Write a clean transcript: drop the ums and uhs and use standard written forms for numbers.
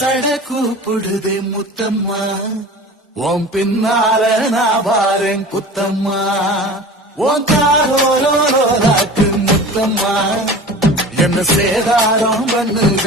சட கூப்பிடுதே முத்தம்மா, உன் பின்னால நான் பாரேன் குத்தம்மா, உன் காரோராக்கு முத்தம்மா, என்ன சேதாரம் பண்ணுது